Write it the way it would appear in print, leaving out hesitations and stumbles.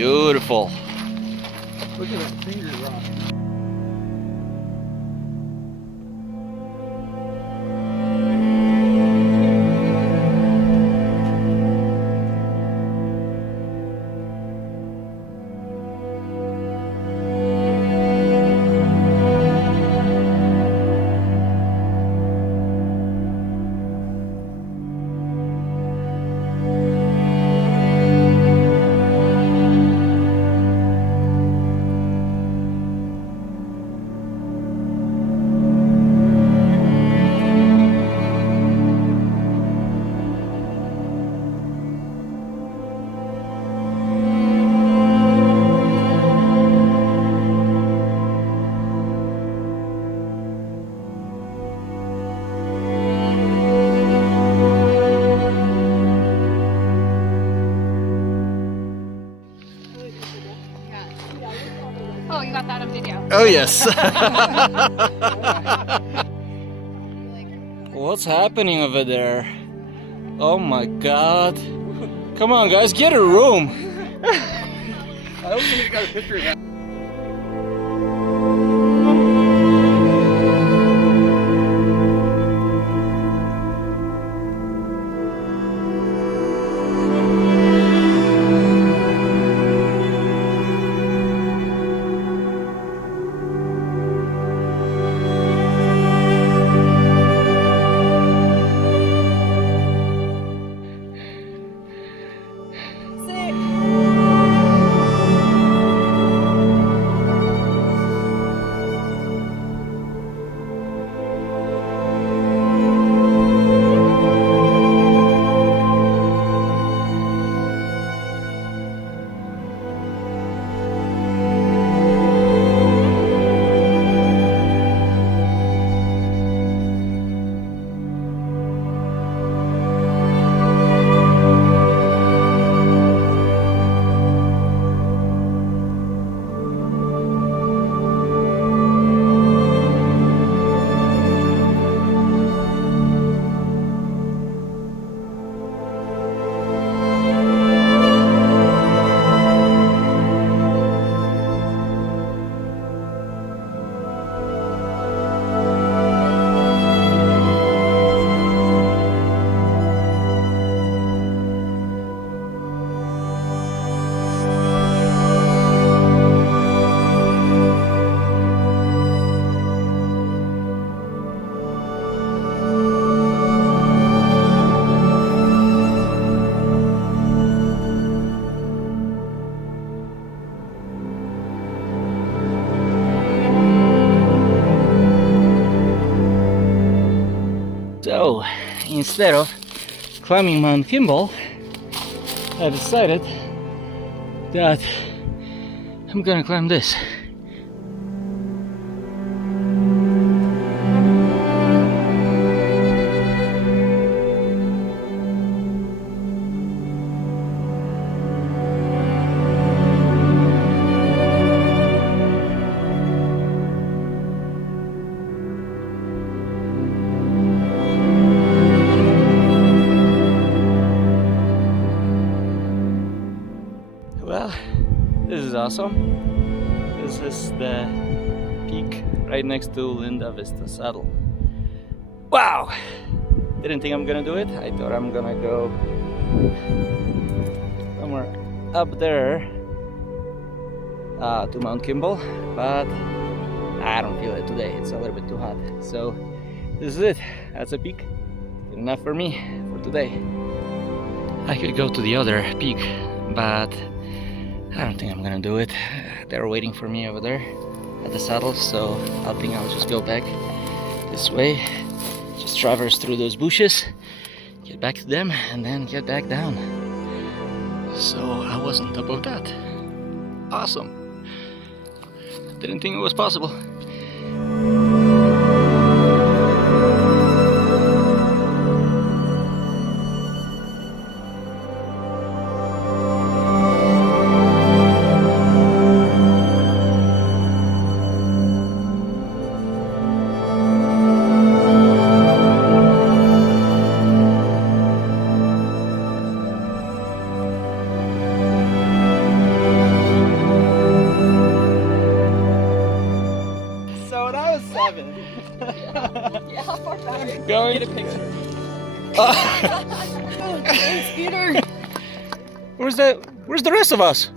Beautiful. Look at that finger rock. Oh, you got that on video. Oh yes. What's happening over there? Oh my god. Come on guys, get a room. I hope somebody got a picture of that. So, instead of climbing Mount Kimball, I decided that I'm gonna climb this. Well, this is awesome. This is the peak right next to Vista saddle. Wow! Didn't think I'm gonna do it. I thought I'm gonna go somewhere up there to Mount Kimball, but I don't feel it today. It's a little bit too hot. So this is it. That's a peak. Good enough for me for today. I could go to the other peak, but I don't think I'm gonna do it. They're waiting for me over there at the saddle, so I think I'll just go back this way, just traverse through those bushes, get back to them, and then get back down. So I was on top of that. Awesome. Didn't think it was possible. going. Get a picture. Where's the rest of us?